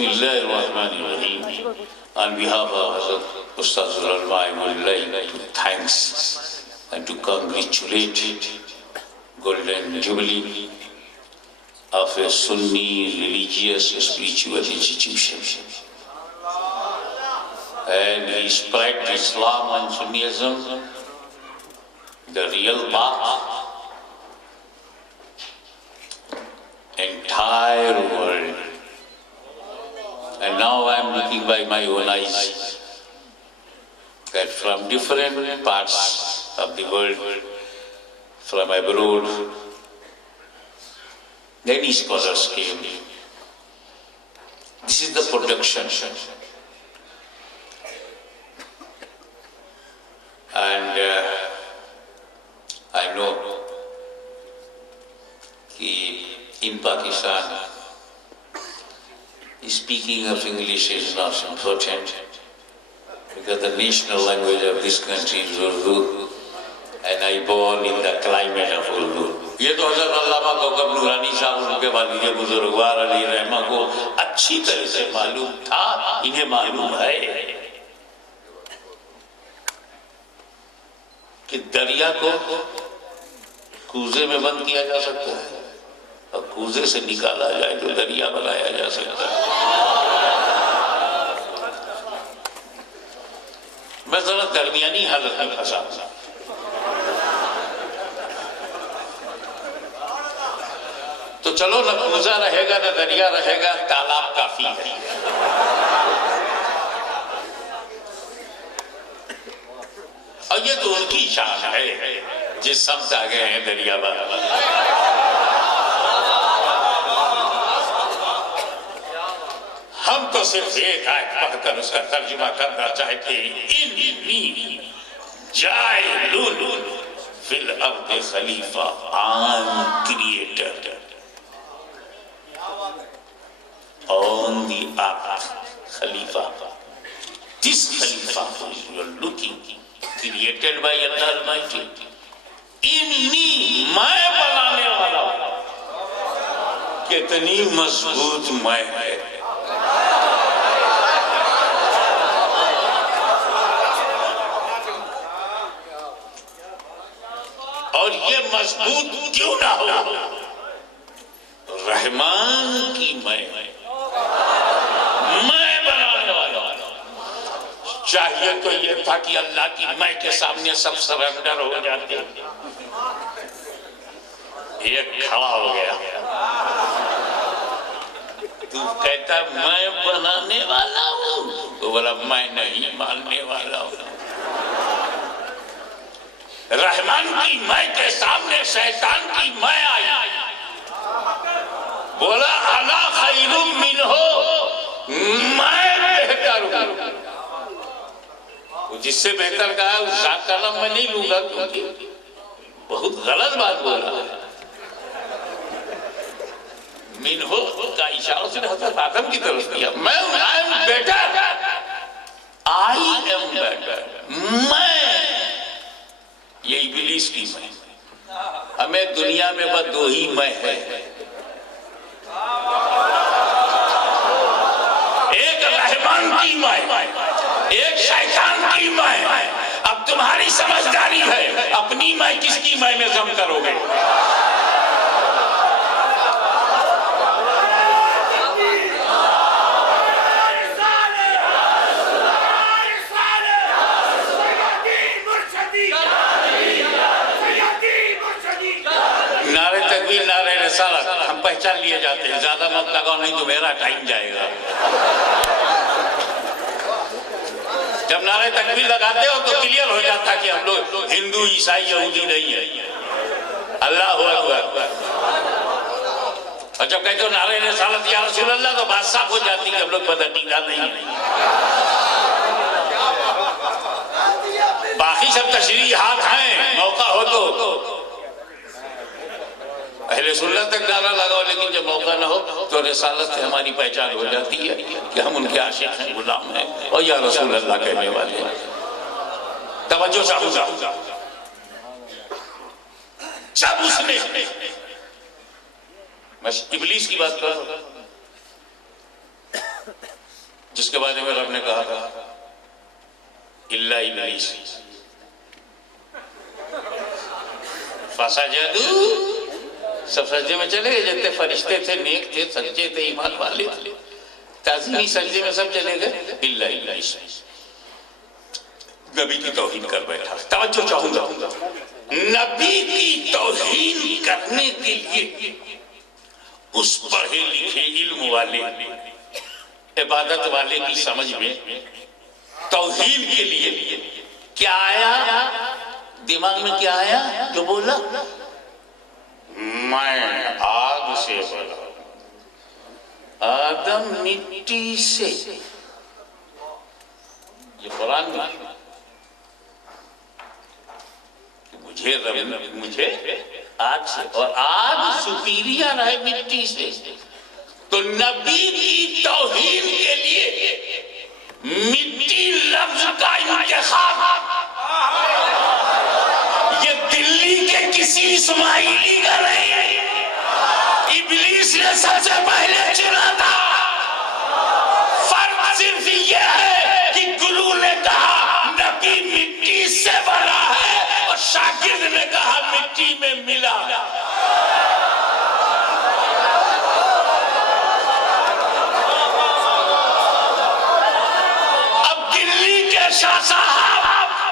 Bismillah ar-Rahman ar-Rahim. On behalf of Hazrat Ustaz Ulama, I would like to thanks and to congratulate Golden Jubilee of a Sunni religious spiritual institution. And he spread Islam and Sunnism, the real path, entire world. And now I am looking by my own eyes that from different parts of the world, from abroad, many scholars came. This is the production. And I know that in Pakistan, speaking of English is not important because the national language of this country is Urdu, and I born in the climate of Urdu. یہ تو حضرت علامہ کوکب نورانی صاحب ان کے والد بزرگوار علیہ رحمہ کو اچھی طرح سے معلوم تھا، انہیں معلوم ہے کہ دریا کو کوزے میں بند کیا جا سکتا ہے اور کوزے سے نکالا جائے تو دریا بنایا جا سکتا ہے. میں ذرا درمیانی حالت میں پھنسا تھا. تو چلو نہ کوزہ رہے گا نہ دریا رہے گا، تالاب کافی ہے. اور یہ تو ان کی شان ہے جس سمت آگے ہیں دریا بہا. ہم تو صرف ایک آیت پڑھ کر اس کا ترجمہ کرنا چاہتے ہیں. انی جاعل فی الارض خلیفہ. I'm creator on the earth. Khalifa. This Khalifa you are looking, created by Allah Almighty. انی میں بنانے والا ہوں. کتنی مضبوط میں ہے. اور یہ مضبوط کیوں نہ ہو؟ رحمان کی میں بنانے والا. چاہیے تو یہ تھا کہ اللہ کی میں کے سامنے سب سرنڈر ہو جاتے. ایک کھڑا ہو گیا. تو کہتا میں بنانے والا ہوں، تو بولا میں نہیں ماننے والا ہوں. رحمان کی میں کے سامنے شیطان کی میں آئی. بولا انا خیر منہ، میں بہتر ہوں. جس سے بہتر کہا اس ذات کا نام میں نہیں لوں گا کیونکہ بہت غلط بات بولا. منہ کا اشارہ سے حضرت آدم کی طرف کیا. میں I am better. I am better. میں. یہ ابلیس کی میں. ہمیں دنیا میں بس دو ہی میں ہے. ایک رحمان کی میں، ایک شیطان کی میں. اب تمہاری سمجھداری ہے اپنی میں کس کی میں ضم کرو گے. نعرے تکبیر نعرے رسالت ہم پہچان لیے جاتے ہیں. زیادہ مت لگاؤ نہیں تو میرا ٹائم جائے گا. جب نعرے تکبیر لگاتے ہو تو کلیئر ہو جاتا کہ ہم لوگ ہندو عیسائی یہودی نہیں ہیں. اللہ اکبر. اور جب کہتے ہو نعرے رسالت یا رسول اللہ تو بات صاف ہو جاتی کہ ہم لوگ بدعقیدہ نہیں ہیں. باقی سب تشریحات ہیں، موقع ہو تو اہل سنت تک نعرہ لگاؤ، لیکن جب موقع نہ ہو تو رسالت سے ہماری پہچان ہو جاتی ہے کہ ہم ان کے عاشق ہیں، غلام ہیں اور یا رسول اللہ کہنے والے ہیں. توجہ چاہوں. جب اس نے میں ابلیس کی بات کر رہا ہوں. جس کے بارے میں رب نے کہا تھا الا ابلیس فسجدوا، سب سجدے میں چلے گئے، جتنے فرشتے تھے، نیک تھے، سچے تھے، ایمان والے تھے، تعظیمی سجدے میں سب چلے گئے الا ابلیس۔ نبی کی توہین کر بیٹھا۔ توجہ چاہوں گا، نبی کی توہین کرنے کے لیے اس پڑھے لکھے علم والے عبادت والے کی سمجھ میں توہین کے لیے کیا آیا، دماغ میں کیا آیا جو بولا، میں آگ سے بنا، آدم مٹی سے، یہ قرآن میں مجھے آگ سے، اور آگ سپیریئر ہے مٹی سے، تو نبی کی توہین کے لیے مٹی لفظ کا انتخاب یہ دلی کے کسی اسماعیلی کا نہیں ہے، ابلیس نے سب سے پہلے چنا تھا۔ فرق صرف یہ ہے کہ گرو نے کہا نبی مٹی سے بنا ہے، اور شاگرد نے کہا مٹی میں ملا۔ اب دلی کے شاہ صاحب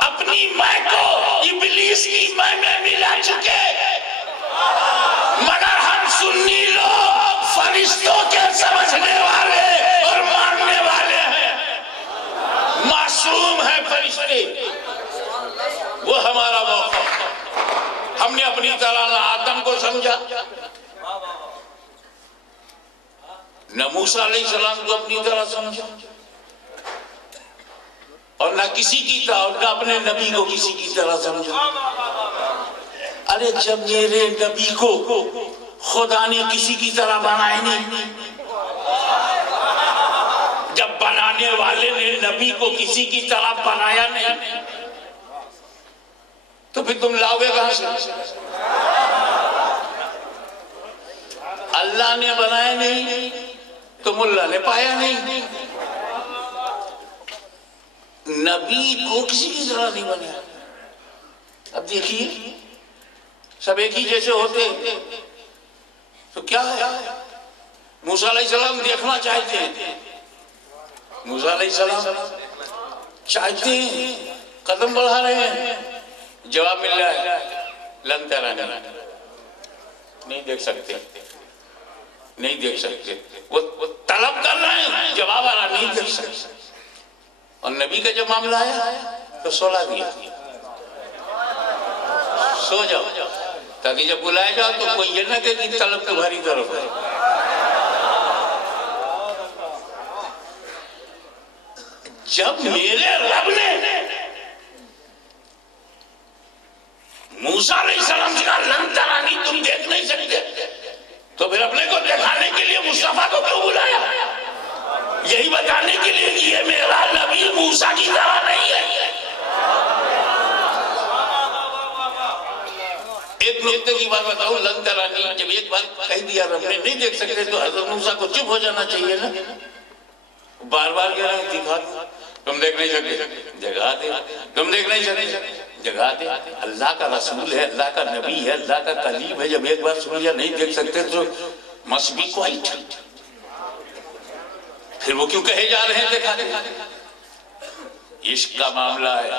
اپنی ماں کو ابلیس کی ماں میں ملا چکے، مگر ہم سنی لوگ فرشتوں کے سمجھنے والے اور ماننے والے ہیں، معصوم ہیں فرشتے، وہ ہمارا موقع۔ ہم نے اپنی طرح نہ آدم کو سمجھا، نہ موسیٰ علیہ السلام کو اپنی طرح سمجھا، اور نہ کسی کی طرح، اور نہ اپنے نبی کو کسی کی طرح سمجھا۔ ارے جب میرے نبی کو خدا نے کسی کی طرح بنائے نہیں، جب بنانے والے نے نبی کو کسی کی طرح بنایا نہیں، تو پھر تم لاؤ گے کہاں سے؟ اللہ نے بنایا نہیں تو ملا نے پایا نہیں، نبی کو کسی کی طرح نہیں بنایا۔ اب دیکھیے سب ایک ہی جیسے ہوتے تو کیا ہے؟ موسیٰ علیہ السلام دیکھنا چاہتے ہیں، موسیٰ علیہ السلام چاہتے ہیں، قدم بڑھا رہے ہیں، جواب مل رہا ہے لن ترانی، نہیں دیکھ سکتے، نہیں دیکھ سکتے، وہ طلب کر رہے ہیں، جواب آ رہا نہیں دیکھ سکتے۔ اور نبی کا جب معاملہ آیا تو سولا دیا، سو جاؤ، تاکہ جب بلائے جاؤ تو کوئی یہ نہ کہ طلب تمہاری طرف ہے۔ جب میرے رب نے موسیٰ علیہ السلام سے کہا لن ترانی، تم دیکھ نہیں سکتے، تو پھر اپنے کو دکھانے کے لیے مصطفیٰ کو کیوں بلایا؟ یہی بتانے کے لیے کہ یہ میرا نبی موسیٰ کی طرح نہیں ہے۔ ایک نقطے کی بات بتاؤں، لن ترانی جب ایک بات کہہ دیا رب نے نہیں دیکھ سکتے تو حضرت موسیٰ کو چپ ہو جانا چاہیے نا، بار بار کہہ رہا ہے دکھا دے، تم دیکھ نہیں سکتے جگہ دے، تم دیکھ نہیں سکتے جگہ دے۔ اللہ کا رسول ہے، اللہ کا نبی ہے، اللہ کا کلیم ہے، جب ایک بار سن لیا نہیں دیکھ سکتے تو must be quite، پھر وہ کیوں کہے جا رہے ہیں دکھا دے؟ عشق کا معاملہ ہے،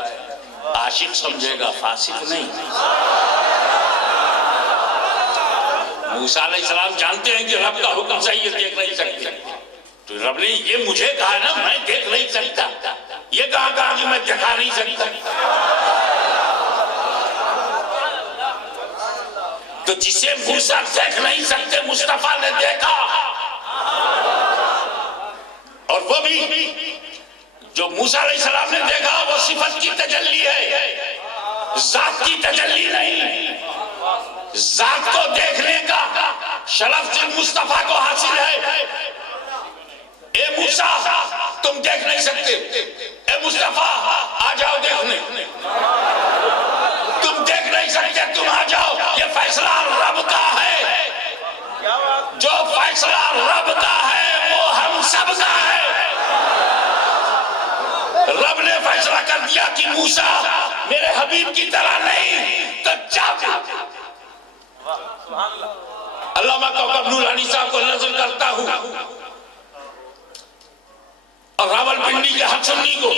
عاشق سمجھے گا، فاسق نہیں۔ موسیٰ علیہ السلام جانتے ہیں کہ رب کا حکم صحیح ہے، دیکھ نہیں سکتے، تو رب نے یہ مجھے کہا نا میں دیکھ نہیں سکتا، یہ کہا کہ میں دکھا نہیں سکتا، تو جسے موسیٰ دیکھ نہیں سکتے مصطفیٰ نے دیکھا، اور وہ بھی جو موسیٰ علیہ السلام نے دیکھا وہ صفت کی تجلی ہے، ذات کی تجلی نہیں۔ ذات کو دیکھنے کا شرف صرف مصطفیٰ کو حاصل ہے۔ اے موسیٰ تم دیکھ نہیں سکتے، اے مصطفیٰ آ جاؤ دیکھنے، تم دیکھ نہیں سکتے تم آ جاؤ، یہ فیصلہ رب کا ہے، جو فیصلہ رب کا ہے وہ ہم سب کا ہے۔ فیصلہ کر دیا کہ موسیٰ میرے حبیب کی طرح نہیں تو جب علامہ کوکب نورانی صاحب کو نظر کرتا ہوں اور راول پنڈی کے ہتسنی کو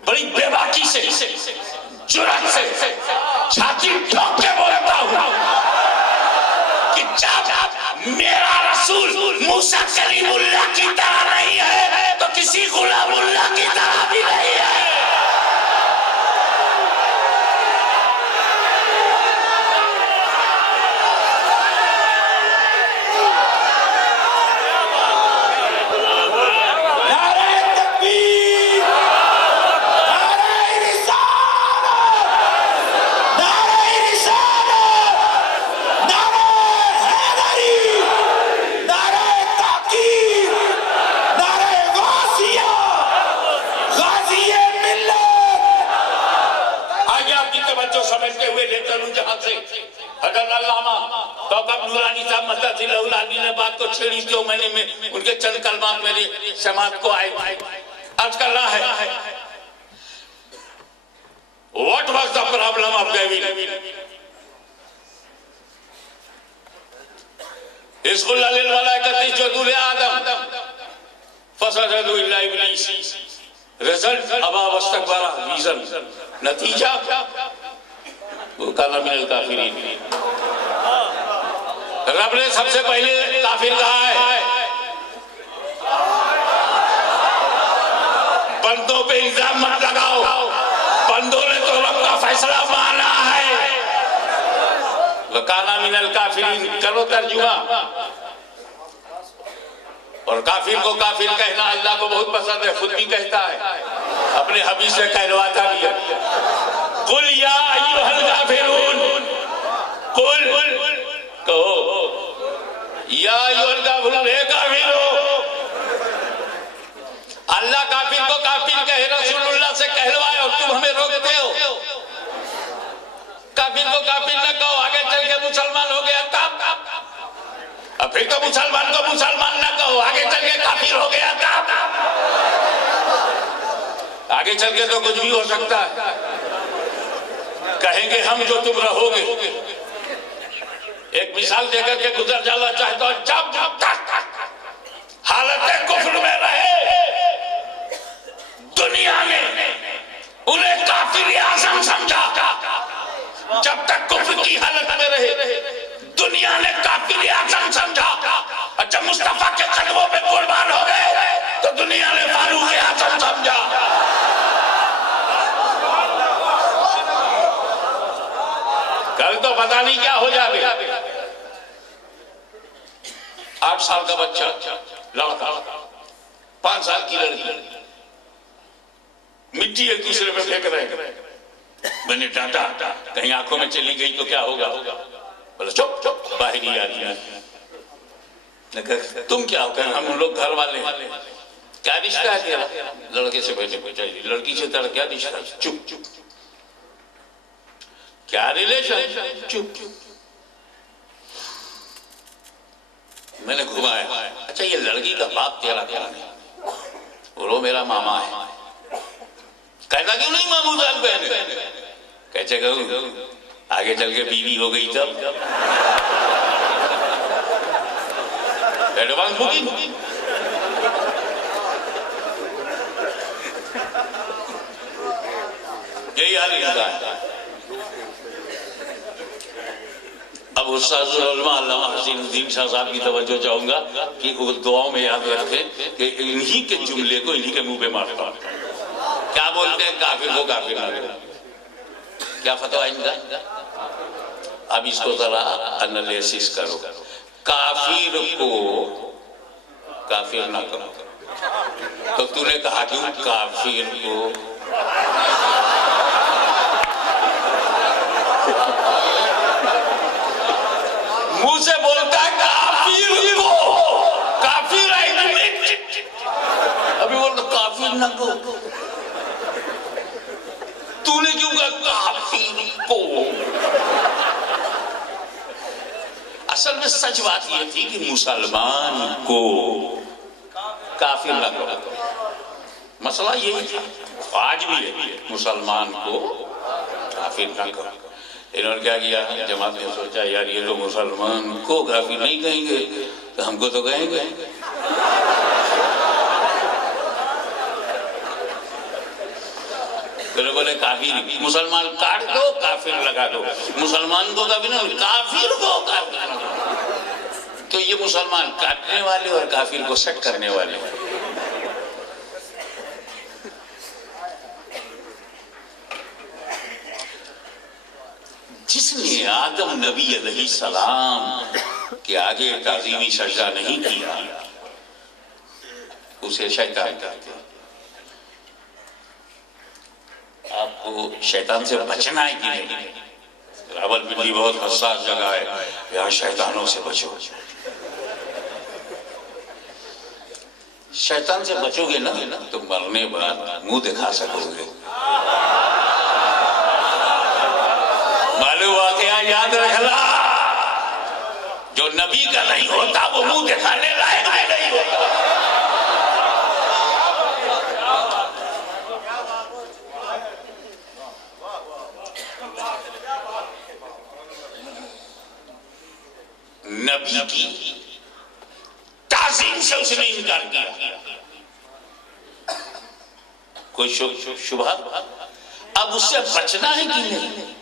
بڑی بے باکی سے جرات سے چھاتی ٹھوک کے بولتا ہوں کہ جب میرا رسول موسیٰ کلیم اللہ کی طرح نہیں ہے تو کسی غلام اللہ کی طرح بھی نہیں ہے. سمجھتے ہوئے لے چلوں جہاں سے حضرت علامہ کوکب نورانی صاحب مدد الہی نے بات کو چھیڑی تو میں نے ان کے چند کلمات میری سماعت کو آئے عرض کر رہا ہے What was the problem of David? اس قل للملائکۃ اسجدوا لآدم فسجدوا الا ابلیس. رزلٹ ابا واستکبر. ریزن نتیجہ وہ کانا من الکافرین. رب نے سب سے پہلے کافر کہا ہے. بندوں پہ الزام مت لگاؤ, بندوں نے تو رب کا فیصلہ مانا ہے. وَكَانَ مِنَ الْكَافِرِينَ کرو ترجمہ. اور کافر کو کافر کہنا اللہ کو بہت پسند ہے, خود بھی کہتا ہے, اپنے حبیب سے کہلواتا بھی ہے. قُلْ يَا أَيُّهَا الْكَافِرُونَ, قُلْ کہو یا ایھا الکافرون, اے کافرو. اللہ کافر کو کافر کہے, رسول اللہ سے کہلوائے اور تم ہمیں روکتے ہو. کافر کو کافر نہ کہو, آگے چل کے مسلمان ہو گیا تب. اب پھر تو مسلمان کو مسلمان نہ کہو, آگے چل کے کافر ہو گیا تب. آگے چل کے تو کچھ بھی ہو سکتا ہے. کہیں گے ہم جو تم رہو گے. ایک مثال دے کر کے گزر جانا چاہتا ہوں. جب تک حالت کفر میں رہے دنیا میں انہیں کافر اعظم سمجھا. جب تک کفر کی حالت میں رہے دنیا نے کافر اعظم سمجھا. اور جب مصطفیٰ کے قدموں پہ قربان ہو گئے تو دنیا نے فاروق اعظم سمجھا. کل تو پتہ نہیں کیا ہو جائے گا. 8 سال کا بچہ, لڑکا, 5 سال کی لڑکی, مٹی ایک دوسرے پہ پھینک رہے. میں نے ڈانٹا, کہیں آنکھوں میں چلی گئی تو کیا ہوگا. بولا چپ چپ, باہر ہی آ رہی ہے. تم کیا ہو, کہ ہم لوگ گھر والے ہیں. کیا رشتہ ہے تیرا؟ لڑکے سے بیٹھے بیٹھے, لڑکی سے تیرا کیا رشتہ ہے؟ چپ چپ. کیا ریلیشن؟ چپ. میں نے گھمایا, اچھا یہ لڑکی کا باپ تیرا کیا ہے؟ وہ میرا ماما ہے. کہتا کیوں نہیں مامو جان بہن؟ کہتے کہوں آگے چل کے بیوی ہو گئی تب. Advance booking. یہی حال ہے. اب استاذ العلماء علامہ حسین الدین شاہ صاحب کی توجہ چاہوں گا کہ وہ دعاؤں میں یاد رکھیں کہ انہی کے جملے کو انہی کے منہ پہ مارتا ہوں. کیا بولتے ہیں؟ کافر کو کافر نہ. کیا فتویٰ ان کا؟ اب اس کو ذرا انالیسس کرو. کافر کو کافر نہ کرو تو تو نے کہا کیوں کافر کو. منہ سے بولتا ہے کافر کو, کافر ایڈمٹ. ابھی بولتا کافر نہ کو, تو نے کیوں کہا کافر کو. اصل میں سچ بات یہ تھی کہ مسلمان کو کافر نہ کرو. مسئلہ یہی تھا، آج بھی ہے، مسلمان کو کافر نہ کرو. انہوں نے کیا کیا؟ جماعت نے سوچا یار یہ تو مسلمان کو کافر نہیں کہیں گے تو ہم کو تو کہیں گے. تو بولے کافر، مسلمان کاٹ دو کافر لگا دو، مسلمان کو کافر نہ، کافر کو کافر نہ. تو یہ مسلمان کاٹنے والے اور کافر کو سیٹ کرنے والے. جس نے آدم نبی علیہ السلام کے آگے تعظیمی سجدہ نہیں کیا اسے شیطان کہتے ہیں. آپ کو شیطان سے بچنا ہے کہ نہیں؟ راولپنڈی بہت حساس جگہ ہے، یہاں شیطانوں سے بچو. شیطان سے بچو گے نا تو مرنے بعد منہ دکھا سکو گے. معلوم واقعہ یاد رکھنا، جو نبی کا نہیں ہوتا وہ منہ دکھانے لائق نہیں ہوتا. نبی کی تعظیم سے اس نے انکار کیا. کوئی شبہ؟ اب اس سے بچنا ہے کہ نہیں؟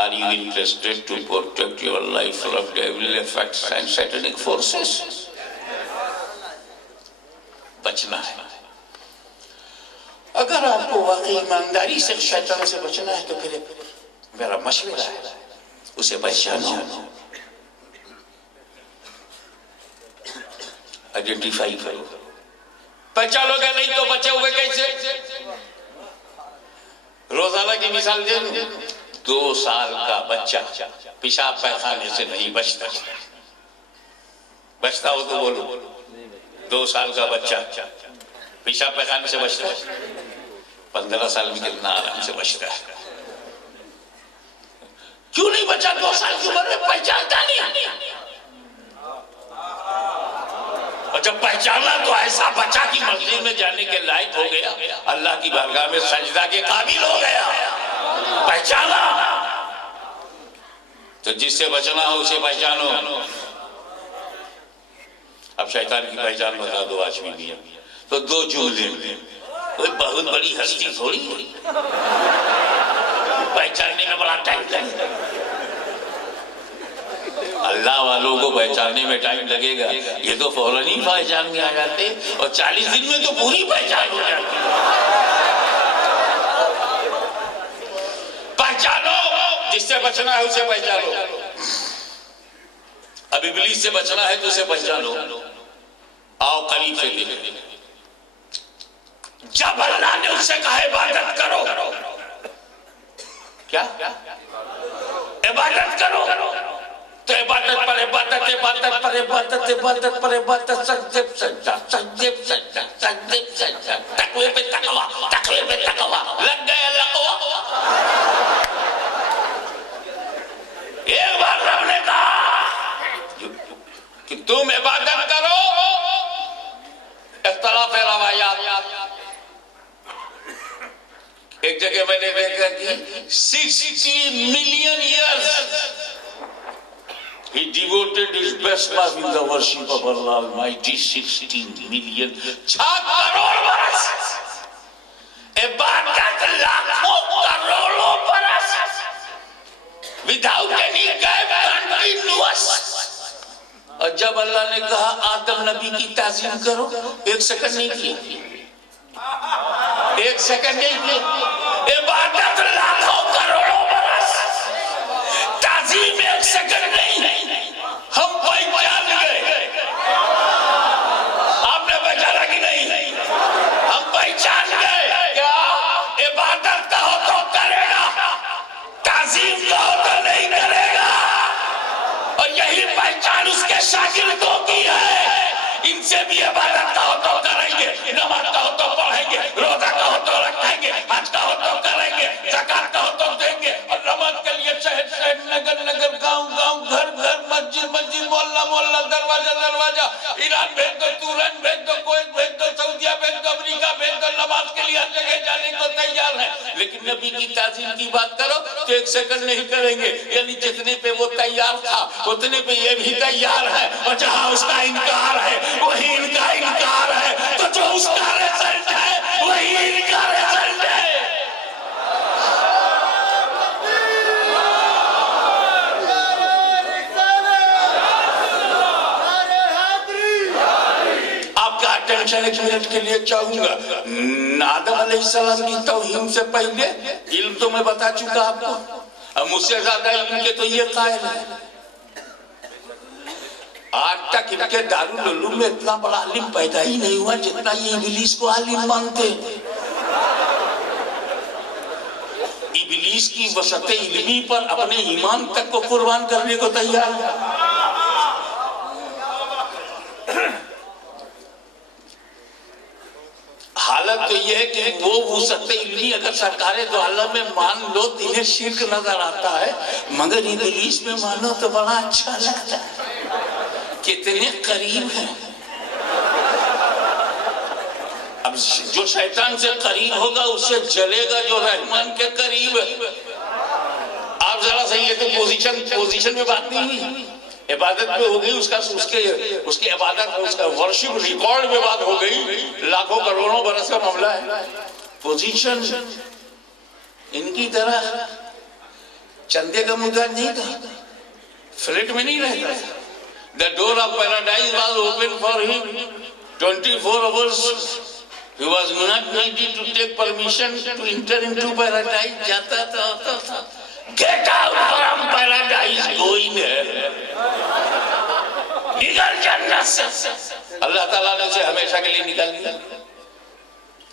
Are you interested to protect your life from devil effects and satanic forces? بچنا ہے. اگر آپ کو واقعی ایمانداری سے شیطان سے بچنا ہے تو پھر میرا مشورہ ہے اسے پہچانو، آئیڈینٹیفائی کرو. پہچانو گے نہیں تو بچے ہوئے کیسے؟ روزانہ کی مثال دے دوں. 2 سال کا بچہ پیشاب پیخانے سے نہیں بچتا. بچتا ہو تو بولو. 2 سال کا بچہ پیشاب پیخانے سے بچتا ہے. 15 سال میں کتنا آرام سے بچتا ہے. کیوں نہیں بچا؟ 2 سال کی عمر میں پہچانتا نہیں. اور جب پہچانا تو ایسا بچہ کی مسجد میں جانے کے لائق ہو گیا، اللہ کی بارگاہ میں سجدہ کے قابل ہو گیا. پہچانا. تو جس سے بچنا ہو اسے پہچانو. اب شیطان کی پہچان بتا دو آج بھی. تو 2 جملے میں کوئی بہت بڑی ہستی تھوڑی ہے، پہچاننے میں بڑا ٹائم لگے. اللہ والوں کو پہچاننے میں ٹائم لگے گا، یہ تو فوراً ہی پہچان میں آ جاتے، اور 40 دن میں تو پوری پہچان ہو جاتی. پہچانو. جس سے بچنا ہے اسے پہچانو. اب ابلیس سے بچنا ہے تو اسے پہچانو. آؤ قریب سے دیکھیں. جب اللہ نے اس سے کہا عبادت کرو، کیا عبادت کرو، تو عبادت پر عبادت، عبادت پر عبادت، عبادت پر عبادت، سجدے پہ سجدہ، سجدے پہ سجدہ، سجدے پہ سجدہ، تقوی پہ تقوی، تقوی پہ تقوی. لگ گئے لقوہ. ایک بار رب نے کہا کہ تم عبادت کرو. اختلاف روایات. ایک جگہ میں نے دیکھا کہ 60 million years he devoted his best life in the worship of Allah Almighty. 16 million 6 crore برس عبادت، لاکھوں کروڑوں برس without any gap, continuous. اور جب اللہ نے کہا آدم نبی کی تعظیم کرو، 1 سیکنڈ نہیں کیا. 1 سیکنڈ نہیں کیا. عبادت لاکھوں کروڑوں برس، تعظیم 1 سیکنڈ نہیں. ہم پہچان گئے. آپ نے پہچانا کہ نہیں؟ ہم پہچان گئے. کیا عبادت کہو تو کرے گا، تعظیم کہو تو نہیں کرے گا. اور یہی پہچان اس کے شاگردوں کی ہے. ان سے بھی عبادت کہو تو کریں گے، نماز کہو تو پڑھیں گے، روزہ کہو تو رکھیں گے، حج کہو تو کریں گے، زکات کہو تو دیں گے. اور نماز کے لیے شہر شہر، نگر نگر، گاؤں گاؤں، گھر گھر، مسجد مسجد، محلہ محلہ، دروازہ دروازہ. ایران بھیج دو، تورن نبی کی تعظیم کی بات کرو تو 1 سیکنڈ نہیں کریں گے. یعنی جتنے پہ وہ تیار تھا اتنے پہ یہ بھی تیار ہے، اور جہاں اس کا انکار ہے وہی ان کا انکار ہے. تو جو اس کا رزلٹ ہے وہی ان کا رزلٹ ہے. اٹینشن 1 منٹ کے لیے چاہوں گا. آدم علیہ السلام کی توہین سے پہلے علم تو میں بتا چکا آپ کو، اب مجھ سے زیادہ علم کے تو یہ قائل ہے. آج تک ان کے دارالعلوم میں اتنا بڑا عالم پیدا ہی نہیں ہوا جتنا یہ ابلیس کو عالم مانتے. ابلیس کی وسعت علمی پر اپنے ایمان تک کو قربان کرنے کو تیار ہے. حالت تو یہ ہے کہ وہ وسعت علمی اگر سرکار دو عالم میں مان لو تو انہیں شرک نظر آتا ہے، مگر ابلیس میں مانو تو بڑا اچھا لگتا ہے. کتنے قریب ہیں. اب جو شیطان سے قریب ہوگا اس سے جلے گا جو رحمان کے قریب ہے. آپ ذرا صحیح ہے تو پوزیشن میں بات نہیں ہوئی، عبادت میں ہو گئی، اس کی عبادت اس کا ورشپ ریکارڈ میں بات ہو گئی. لاکھوں کروڑوں برس کا معاملہ ہے. پوزیشن ان کی طرح چندے کا محتاج نہیں تھا، فلیٹ میں نہیں رہتا. The door of paradise was open for him 24 hours. He was not needed to take permission to enter into paradise. جاتا تھا ہوتا تھا. Get out from paradise, go in here. نکل جنت سے. اللہ تعالیٰ نے اسے ہمیشہ کے لیے نکال دیا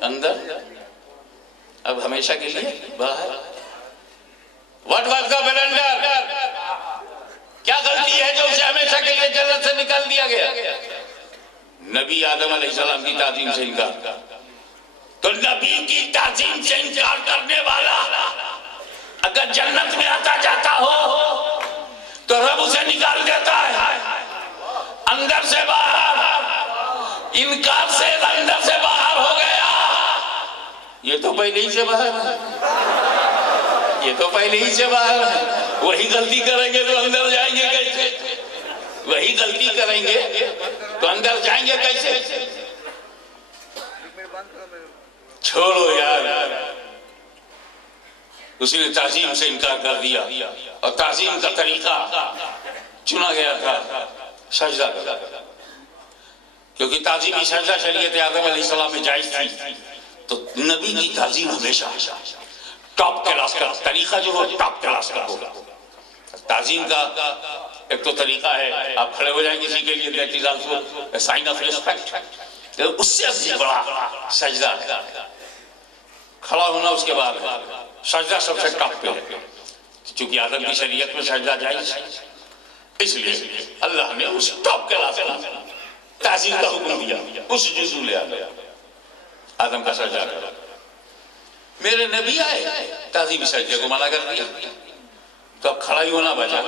اندر، اب ہمیشہ کے لیے باہر. What was the blunder? کیا غلطی ہے جو اسے ہمیشہ کے لیے جنت سے نکال دیا گیا؟ نبی آدم علیہ السلام کی تعظیم سے انکار. تو نبی کی تعظیم سے انکار کرنے والا اگر جنت میں آتا جاتا ہو تو رب اسے نکال دیتا ہے اندر سے باہر. انکار سے اندر سے باہر ہو گیا. یہ تو پہلے ہی سے باہر ہے، یہ تو پہلے ہی سے باہر ہے. وہی غلطی کریں گے تو اندر جائیں گے کیسے؟ وہی غلطی کریں گے تو اندر جائیں گے کیسے؟ چھوڑو یار. اسی نے تعظیم سے انکار کر دیا، اور تعظیم کا طریقہ چنا گیا تھا سجدہ کا، کیونکہ تعظیمی سجدہ شریعت آدم علیہ السلام میں جائز تھی. تو نبی کی تعظیم ہمیشہ ٹاپ کلاس کا طریقہ جو ہو ٹاپ کلاس کا ہوگا. تعظیم کا ایک تو طریقہ ہے آپ کھڑے ہو جائیں کسی کے لیے that is also sign of respect. اس سے بھی بڑا سجدہ ہے کھڑا ہونا. اس کے بعد سجدہ سب سے ٹاپ پہ ہے، چونکہ آدم کی شریعت میں سجدہ جائز، اس لیے اللہ نے اس ٹاپ کلاس کا تعظیم کا حکم دیا. اس جزو لے آیا آدم کا سجدہ کرا. میرے نبی آئے تعظیم سجدے کو منع کر دیا تو اب کھڑا ہی ہونا بچا.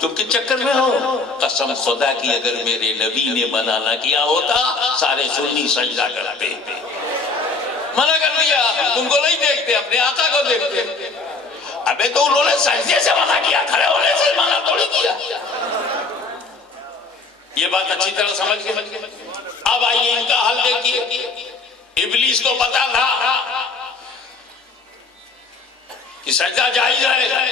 تم کس چکر میں ہو؟ قسم خدا کی اگر میرے نبی نے منع نہ کیا ہوتا سارے سنی سجدہ کرتے. منع کر دیا، تم کو نہیں دیکھتے، اپنے آقا کو دیکھتے. ابے تو انہوں نے سجدے سے منع کیا، کھڑے ہونے سے منع تھوڑی کیا. یہ بات اچھی طرح سمجھ گئے. اب آئیے ان کا حل دیکھیے. ابلیس کو پتا تھا کہ سجدہ جائز ہے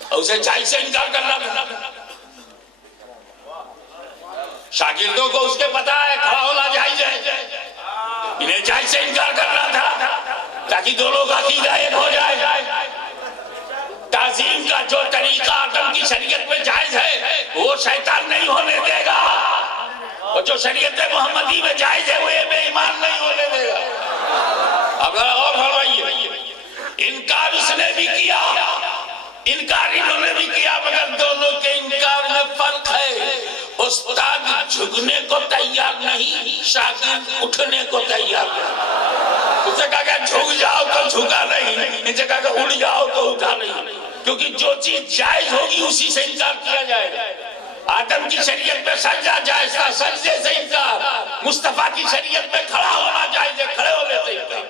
اور اسے جائز سے انکار کرنا تھا. شاگردوں کو اس کے پتا ہے کھڑا ہونا جائز ہے، انہیں جائز سے انکار کرنا تھا تاکہ دونوں کا عقیدہ ایک ہو جائے. تعظیم کا جو طریقہ آدم کی شریعت میں جائز ہے وہ شیطان نہیں ہونے دے گا، اور جو شریعت محمدی میں جائز ہے وہ بے ایمان نہیں ہونے دے گا. اب ذرا غور فرمائیے. انکار اس نے بھی کیا، انکار انہوں نے بھی کیا، مگر دونوں کے انکار میں فرق ہے. استاد جھکنے کو تیار نہیں، شاگرد اٹھنے کو تیار نہیں. اسے کہا کہ جھک جاؤ تو جھکا نہیں، اسے کہا کہ اٹھ جاؤ تو اٹھا نہیں. کیونکہ جو چیز جائز ہوگی اسی سے انکار کیا جائے گا. آدم کی شریعت میں سجدہ جائز تھا، سجدے سے انکار، مصطفیٰ کی شریعت میں کھڑا ہونا جائز ہے، کھڑے ہونے سے انکار۔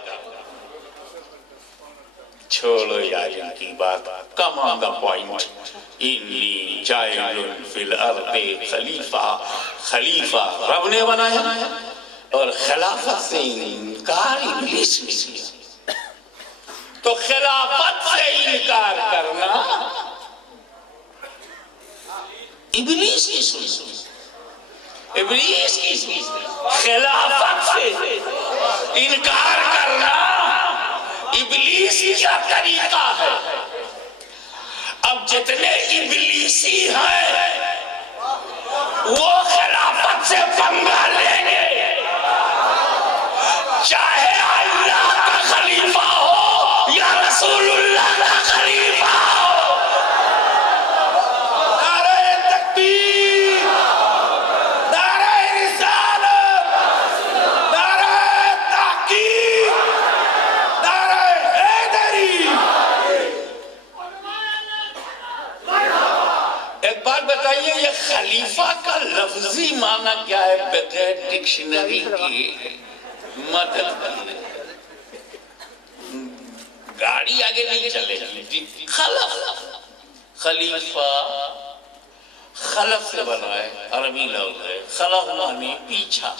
چھوڑو یار ان کی بات، کم آن دا پوائنٹ۔ انی جائل فی الارض خلیفہ، خلیفہ رب نے بنایا اور خلافت سے انکار ابلیس نے کیا۔ تو خلافت سے انکار کرنا ابلیس کی سنت، ابلیس کی سنت، خلافت سے انکار کرنا ابلیس کا طریقہ ہے۔ اب جتنے ابلیسی ہیں وہ خلافت سے پنگا لیں گے، چاہے اللہ کا خلیفہ ہو یا رسول اللہ کا خلیفہ ہو۔ نعرہ تکبیر، نعرہ رسالت، نعرہ تحقیق، نعرہ حیدری۔ ایک بات بتائیے، یہ خلیفہ کا لفظی معنی کیا ہے بغیر ڈکشنری کی مدد؟ گاڑی آگے نہیں چلے گی۔ خلف، خلیفہ خلف سے بنا ہے، عربی لفظ ہے۔ خلف معنی پیچھا،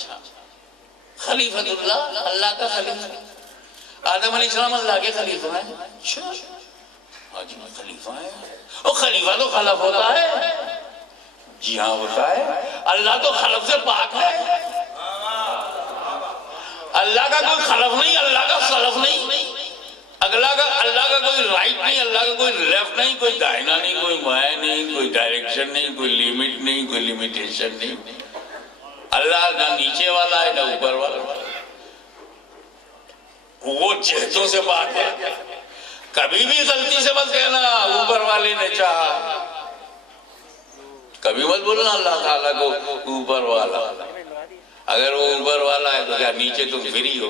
خلیفۃ اللہ اللہ کا خلیفہ۔ آدم علیہ السلام اللہ کے خلیفہ ہیں۔ اچھا آج میں خلیفہ ہیں، وہ خلیفہ تو خلف ہوتا ہے۔ جی ہاں ہوتا ہے، اللہ تو خلف سے پاک ہے۔ اللہ کا کوئی خلف نہیں، اللہ کا سلف نہیں، اللہ کا کوئی رائٹ نہیں، اللہ کا کوئی لیفٹ نہیں، کوئی دائنا نہیں، کوئی بائیں نہیں، کوئی ڈائریکشن نہیں، کوئی لیمٹ نہیں، کوئی لیمیٹیشن نہیں۔ اللہ نہ نیچے والا ہے نہ اوپر والا، وہ جہتوں سے پاک ہے۔ کبھی بھی غلطی سے مت کہنا اوپر والے نے چاہا، کبھی مت بولنا اللہ تعالیٰ کو اوپر والا۔ اگر وہ اوپر والا ہے تو کیا نیچے تم فری ہو؟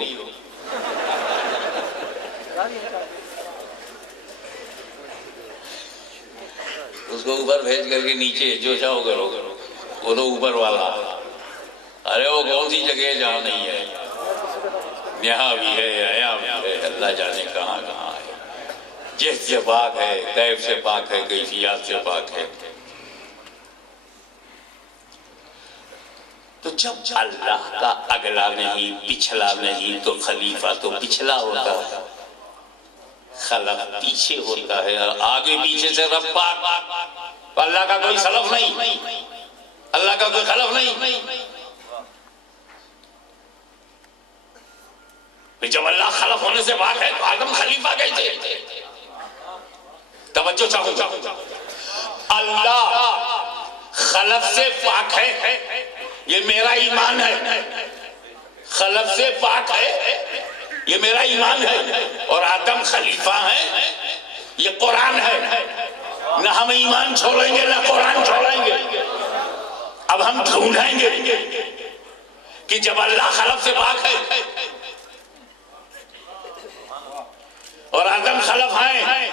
اس کو اوپر بھیج کر کے نیچے جو چاہو کرو، وہ تو اوپر والا۔ ارے وہ کون سی جگہ جہاں نہیں ہے، یہاں بھی ہے، یہاں بھی ہے، اللہ جانے کہاں کہاں ہے۔ جس سے پاک ہے، غیب سے پاک ہے، کیفیات سے پاک ہے۔ تو جب اللہ کا اگلا نہیں، پچھلا نہیں، تو خلیفہ تو پچھلا ہوتا ہے، خلف پیچھے ہوتا ہے، اور آگے پیچھے سے رب پاک۔ اللہ کا کوئی سلف نہیں، اللہ کا کوئی خلف نہیں۔ جب اللہ خلف ہونے سے پاک ہے تو آدم خلیفہ کیسے؟ توجہ چاہوں، اللہ خلف سے پاک ہے، یہ میرا ایمان ہے۔ خلف سے پاک ہے، یہ میرا ایمان ہے، اور آدم خلیفہ ہے، یہ قرآن ہے۔ نہ ہم ایمان چھوڑیں گے نہ قرآن چھوڑیں گے۔ اب ہم ڈھونڈیں گے کہ جب اللہ خلف سے پاک ہے اور آدم خلف ہیں،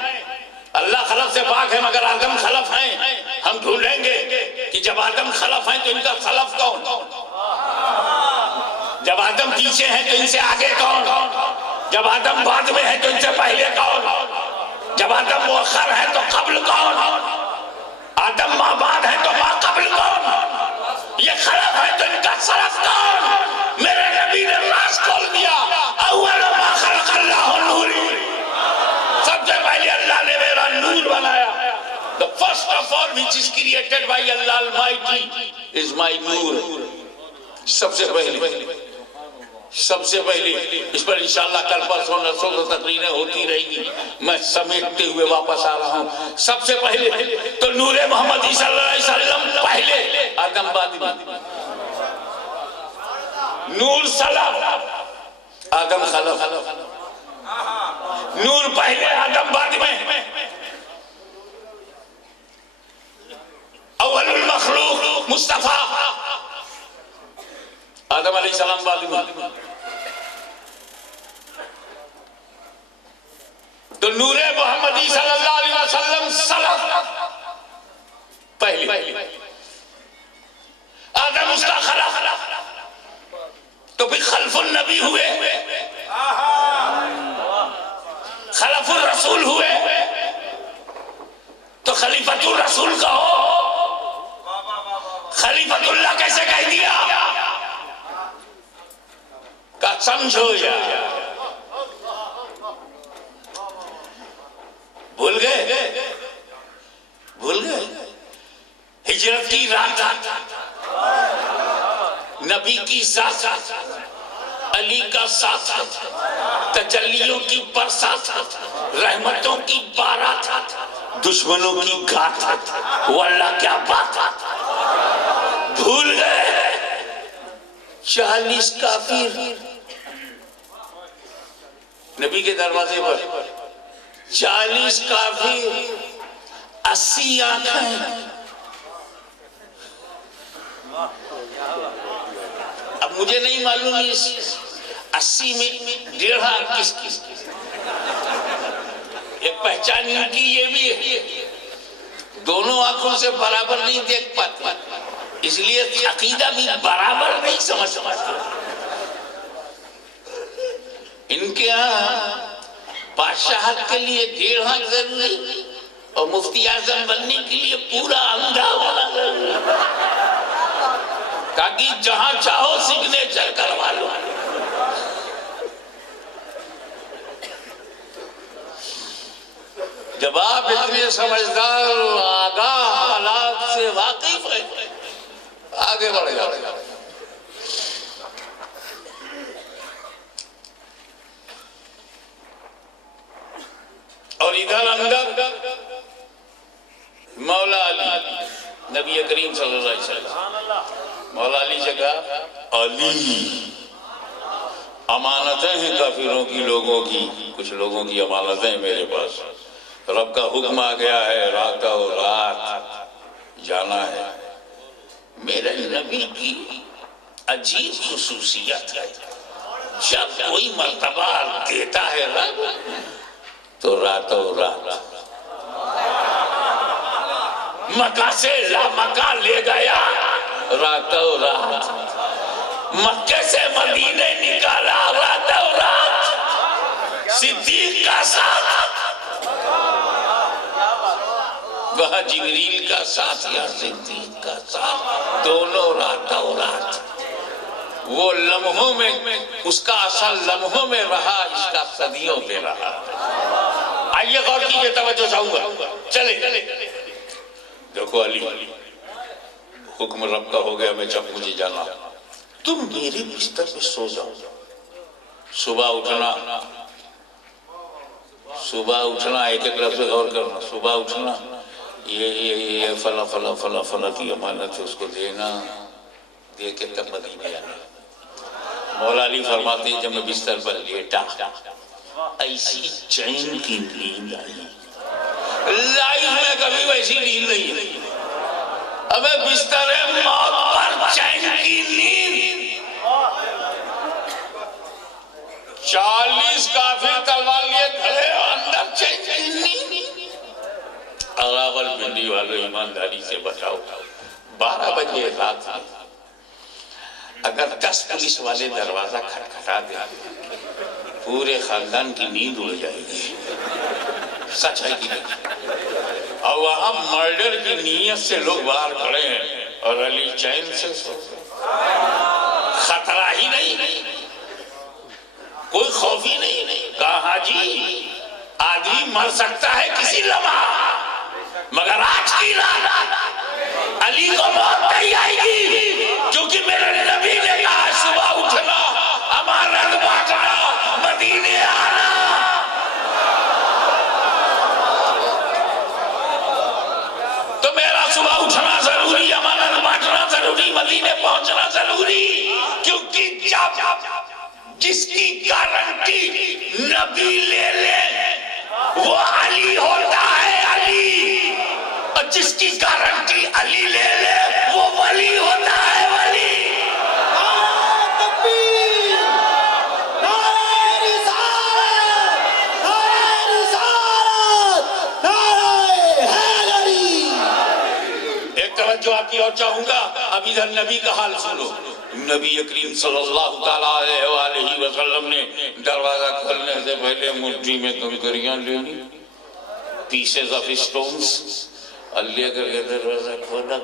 اللہ خلف سے پاک ہے مگر آدم خلف ہیں، ہم ڈھونڈیں گے کہ جب آدم خلف ہیں تو ان کا خلف کون؟ جب آدم پیچھے ہیں تو ان سے آگے کون؟ جب آدم بعد میں ہے تو ان سے پہلے کون؟ جب آدم مؤخر ہے تو قبل کون؟ آدم ماں بعد ہے تو ماں قبل کون؟ یہ خلف ہے تو ان کا سلف کون؟ میرے نبی نے راز کھول دیا، اول ما خلق اللہ نوری، سب سے پہلے اللہ نے میرا نور بنایا۔ The first of all which is created by Allah Almighty is my نور۔ سب سے پہلے اس پر انشاءاللہ کل پرسوں نرسوں تو تقریریں ہوتی رہی گی، میں سمیٹتے ہوئے واپس آ رہا ہوں۔ سب سے پہلے تو نور محمد صلی اللہ علیہ وسلم پہلے، آدم بعد میں۔ نور سلف، آدم خلف۔ نور پہلے آدم بعد میں۔ اول المخلوق مصطفیٰ، آدم علیہ السلام بعد میں۔ تو نور محمدی صلی اللہ علیہ وسلم سلف پہلے۔ رسول کہو، خلیفۃ اللہ کیسے کہہ دیا؟ کہ سمجھو یا بھول گئے؟ بھول گئے؟ ہجرت کی رات، نبی کی ذات، علی کا ساتھ، تجلیوں کی برسات، رحمتوں کی بارات، دشمنوں کی گھات، واللہ کیا بات! بھول گئے؟ 40 کافر نبی کے دروازے پر، 40 کافر، 80 آنکھیں۔ اب مجھے نہیں معلوم اس 80 میں 1.5 کس کس ایک پہچان ان کی یہ بھی ہے، دونوں آنکھوں سے برابر نہیں دیکھ پاتے، اس لیے عقیدہ بھی برابر نہیں سمجھ پاتے۔ ان کے ہاں بادشاہت کے لیے 1.5 ضروری اور مفتی اعظم بننے کے لیے پورا اندھا ہونا ضروری، تاکہ جہاں چاہو سگنیچر کروا لو۔ جب آپ اتنے سمجھدار آگاہ حالات سے واقف ہیں، آگے بڑھ جاتے ہیں۔ اور ادھر اندر مولا علی، نبی کریم صلی اللہ علیہ وسلم، مولا علی سے کہا علی امانتیں ہیں کافروں کی، لوگوں کی، کچھ لوگوں کی امانتیں میرے پاس، رب کا حکم آ گیا ہے راتوں رات جانا ہے۔ میرے نبی کی عجیب خصوصیت ہے، جب کوئی مرتبہ دیتا ہے رب تو راتوں رات، مکہ سے لا مکہ لے گیا راتوں رات، مکے سے مدینے نکالا راتوں رات، صدیق کا ساتھ، وہاں جبریل کا ساتھ یا صدیق کا ساتھ، دونوں راتوں رات۔ وہ لمحوں میں، اس کا اثر لمحوں میں رہا، اس کا صدیوں پہ رہا۔ آئیے غور کیجئے، توجہ چاہوں گا، چلے دیکھو علی، حکم رب کا ہو گیا، میں جب مجھے جانا، تم میرے بستر پہ سو جاؤ، صبح اٹھنا، ایک ایک لفظ غور کرنا، صبح اٹھنا، یہ فلا فلا فلا فلا کی امانت ہے، اس کو دینا، دے کے تب مدینے آنا۔ مولا علی فرماتے ہیں جب میں بستر پر لیٹا، ایسی چین کی نیند آئی، لائف میں کبھی ویسی نیند نہیں ہے، ابے بستر موت پر چین کی نیند۔ 40 کافر تلوار لیے کھڑے، اندر چین کی نیند۔ راول پنڈی والوں ایمانداری سے بتاؤ، 12 بجے رات میں اگر 10 پولیس والے دروازہ کھٹکھٹا دیں، پورے خاندان کی نیند اڑ جائے گی، سچ ہے کہ نہیں؟ اور وہاں مرڈر کی نیت سے لوگ باہر کھڑے ہیں اور علی چین سے سو، خطرہ ہی نہیں، کوئی خوف ہی نہیں۔ کہا جی آدمی مر سکتا ہے کسی لمحہ، مگر آج کی رات علی کو موت نہیں آئے گی، کیونکہ میرے نبی نے کہا صبح اٹھنا، امانت بانٹنا، مدینے آنا۔ تو میرا صبح اٹھنا ضروری، امانت بانٹنا ضروری، مدینے پہنچنا ضروری، کیونکہ جب جس کی گارنٹی نبی لے لے وہ علی ہوتا ہے، علی، اور جس کی گارنٹی علی لے لے وہ ولی ہوتا ہے، ولی۔ ایک توجہ آپ کی اور چاہوں گا، اب ادھر نبی کا حال سنو۔ نبی کریم صلی اللہ تعالیٰ علیہ وآلہ وسلم نے دروازہ کھولنے سے پہلے مٹھی میں کنکریاں لینی، پیسز آف سٹونز، اللہ کر کے دروازہ کھولا،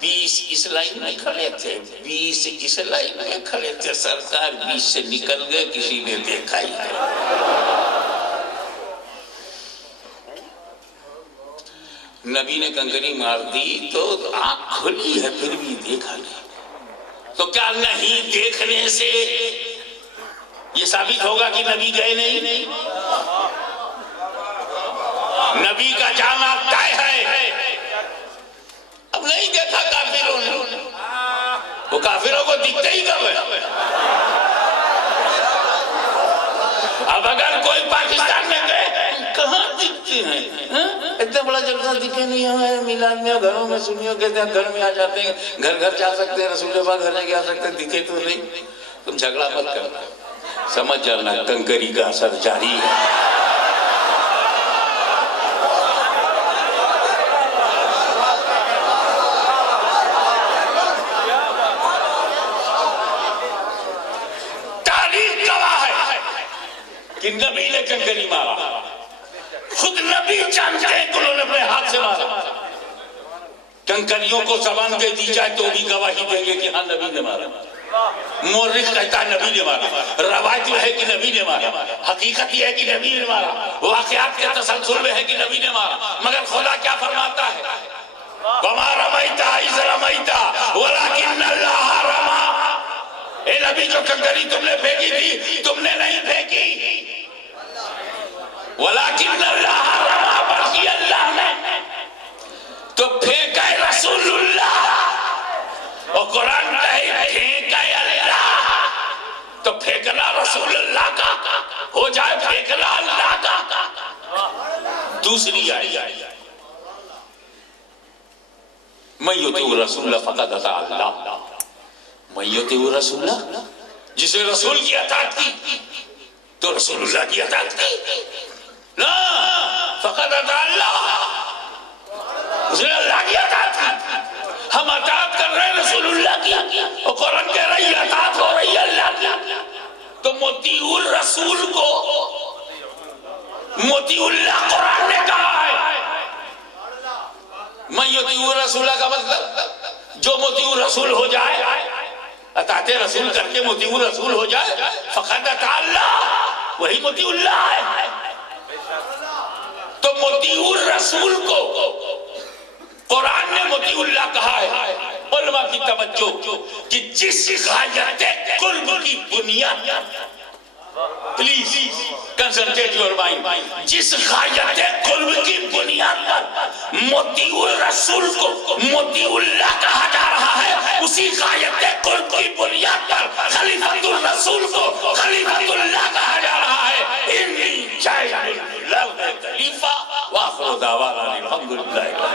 20 اس لائن میں کھڑے تھے، 20 اس لائن میں کھڑے تھے، سرکار 20 سے نکل گئے، کسی نے دیکھا ہی نہیں۔ نبی نے کنکری مار دی تو آنکھ کھلی ہے پھر بھی دیکھا نہیں، تو کیا نہیں دیکھنے سے یہ ثابت ہوگا کہ نبی گئے نہیں؟ نبی کا جانا طے ہے۔ اب نہیں دیکھا کافروں نے، وہ کافروں کو دکھتے ہی کب ہے؟ اب اگر کوئی پاکستان میں گئے کہاں دکھتے ہیں؟ اتنا بڑا جلسہ دکھے نہیں ہمیں میلاد میں، گھروں میں سنیوں کہتے ہیں گھر میں آ جاتے ہیں، گھر گھر جا سکتے ہیں، رسول اللہ گھر جا سکتے ہیں، دکھے تو نہیں۔ تم جھگڑا مت کرنا، سمجھ جانا کنکری کا اثر جاری ہے۔ تاریخ گواہ ہے کہ نبی نے کنکری مارا، خود نبی جانتے ہیں کہ انہوں نے اپنے ہاتھ سے مارا۔ کنکریوں کو زبان دے دی جائے تو بھی گواہی دیں گے کہ ہاں نبی نے مارا۔ مورخ کہتا ہے نبی نے مارا، روایت میں ہے کہ نبی نے مارا، حقیقت یہ ہے کہ نبی نے مارا، واقعات کے تسلسل میں ہے کہ نبی نے مارا، مگر خدا کیا فرماتا ہے؟ وَمَا رَمَيْتَ إِذْ رَمَيْتَ وَلَكِنَّ اللَّهَ رَمَى۔ اے نبی جو کنکری تم نے پھینکی تھی تم نے نہیں پھینکی، وَلَكِنَّ اللَّهَ رَمَى، بلکہ اللہ نے تو پھینکا رسول اللہ، اور قرآن کہے پھینکا اللہ، تو پھینکنا رسول اللہ کا ہو جائے، پھینکنا اللہ کا۔ دوسری آئی من یطیع الرسول فقد اطاع اللہ، من یطیع الرسول، جسے رسول کی اطاعت کی تو رسول اللہ کی اطاعت کی، نا فقد اطاع اللہ، اس نے اللہ کی اطاعت کی۔ ہم اطاعت کر رہے ہیں رسول اللہ کی، اور قرآن کہہ رہی ہے اطاعت ہو رہی ہے اللہ کی، تو مطیع الرسول کو مطیع اللہ قرآن نے کہا ہے۔ من یطیع الرسول کا مطلب جو مطیع الرسول ہو جائے، اطاعت رسول کر کے مطیع الرسول ہو جائے، فقد اطاع اللہ، وہی مطیع اللہ ہے۔ تو مطیع الرسول کو قرآن نے مطیع اللہ کہا ہے۔ علماء کی توجہ کہ جس غایت قرب کی بنیاد، پلیز کنسنٹریٹ یور مائنڈ، جس غایت قرب کی بنیاد پر مطیع الرسول کو مطیع اللہ کہا جا رہا ہے، اسی غایت قرب کی بنیاد پر خلیفۃ الرسول کو خلیفۃ اللہ کہا جا رہا ہے۔ انی جاعل الارض خلیفہ، وآخر دعوانا الحمدللہ۔